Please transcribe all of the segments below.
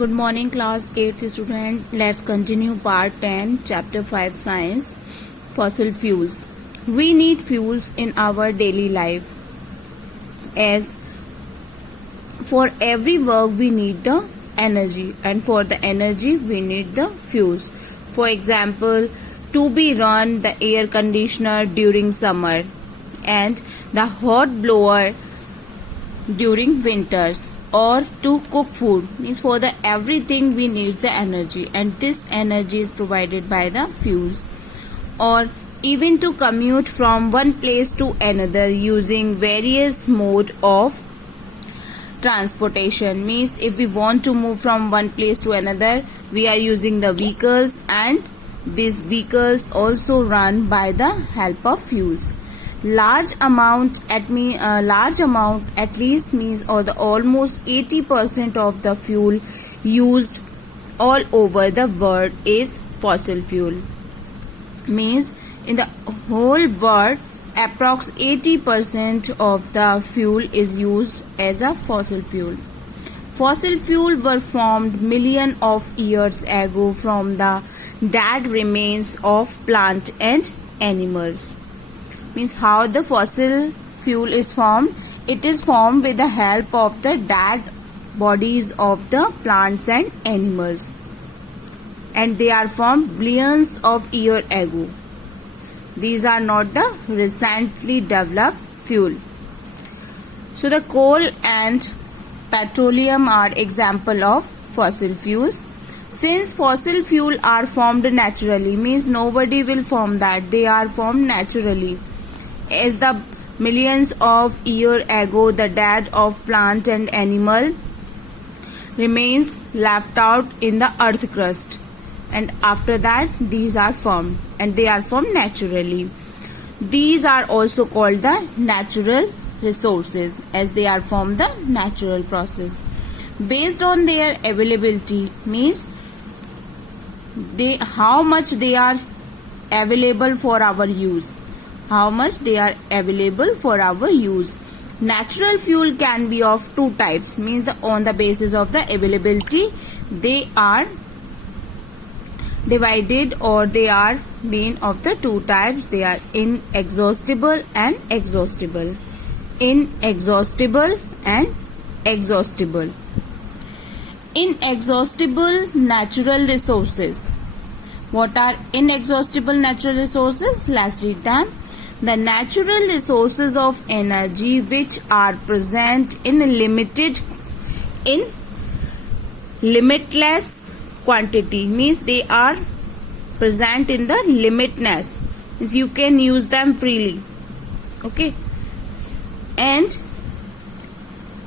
Good morning, class 8th student. Let's continue part 10, chapter 5, science, fossil fuels. We need fuels in our daily life. As for every work we need the energy, and for the energy we need the fuels. For example, to be run the air conditioner during summer and the hot blower during winters, or to cook food, means for the everything we need the energy, and this energy is provided by the fuels. Or even to commute from one place to another using various mode of transportation, means if we want to move from one place to another, we are using the vehicles, and these vehicles also run by the help of fuels. Large amount at least means, or the almost 80% of the fuel used all over the world is fossil fuel. Means in the whole world, approx 80% of the fuel is used as a fossil fuel. Fossil fuel were formed millions of years ago from the dead remains of plant and animals. Means how the fossil fuel is formed? It is formed with the help of the dead bodies of the plants and animals, and they are formed billions of years ago. These are not the recently developed fuel. So the coal and petroleum are example of fossil fuels. Since fossil fuel are formed naturally, means nobody will form that, they are formed naturally. As the millions of years ago, the dead of plant and animal remains left out in the earth crust, and after that these are formed, and they are formed naturally. These are also called the natural resources, as they are from the natural process. Based on their availability, means how much they are available for our use. Natural fuel can be of two types, means on the basis of the availability they are divided, or they are being of the two types. They are inexhaustible and exhaustible. Inexhaustible natural resources. What are inexhaustible natural resources? Let's read them. The natural resources of energy which are present in limitless quantity, means they are present in the limitless, means you can use them freely, okay, and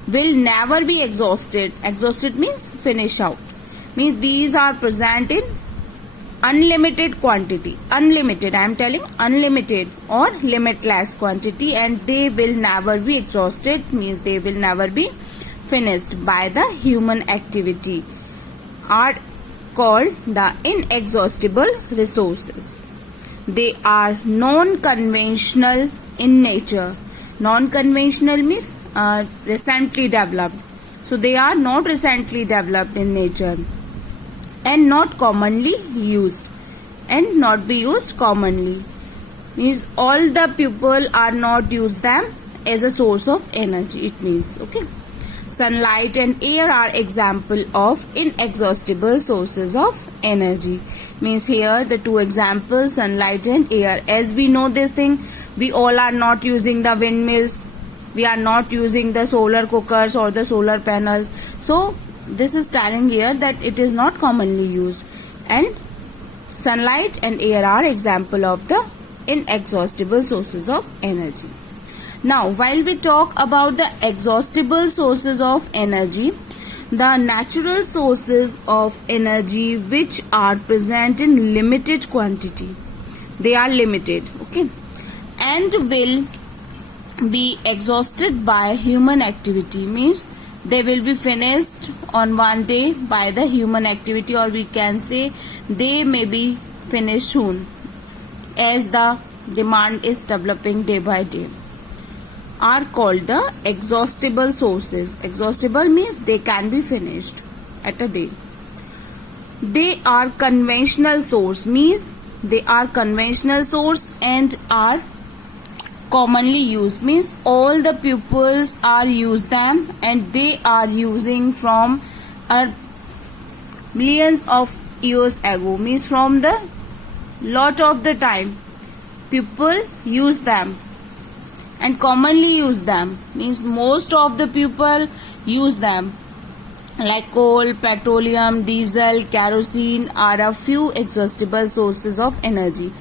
will never be exhausted. Exhausted means finish out, means these are present in unlimited quantity. Unlimited, I am telling unlimited or limitless quantity, and they will never be exhausted, means they will never be finished by the human activity, are called the inexhaustible resources. They are non-conventional in nature. Non-conventional means recently developed. So they are not recently developed in nature, and not commonly used, and not be used commonly, means all the people are not use them as a source of energy, it means, okay. Sunlight and air are example of inexhaustible sources of energy, means here the two examples, sunlight and air. As we know this thing, we all are not using the windmills, we are not using the solar cookers or the solar panels, so this is telling here that it is not commonly used, and sunlight and air are example of the inexhaustible sources of energy. Now, while we talk about the exhaustible sources of energy, the natural sources of energy which are present in limited quantity, they are limited, okay, and will be exhausted by human activity, means they will be finished on one day by the human activity, or we can say they may be finished soon as the demand is developing day by day, are called the exhaustible sources. Exhaustible means they can be finished. at a day. They are conventional source, means they are conventional source and are commonly used, means all the pupils are use them and they are using from millions of years ago, means from the lot of the time people use them and commonly use them, means most of the people use them, like coal, petroleum, diesel, kerosene are a few exhaustible sources of energy.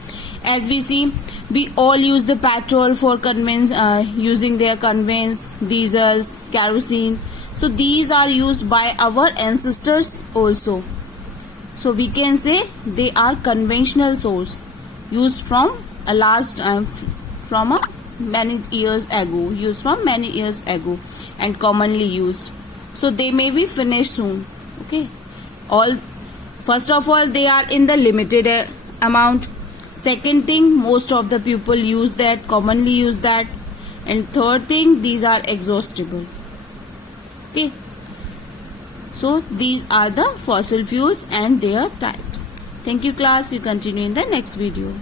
As we see, we all use the petrol for using their conveyance, diesels, kerosene. So these are used by our ancestors also. So we can say they are conventional source used from a last from a many years ago and commonly used. So they may be finished soon. Okay. First of all, they are in the limited amount. Second thing, most of the people use that, commonly use that. And third thing, these are exhaustible. Okay. So these are the fossil fuels and their types. Thank you class. We continue in the next video.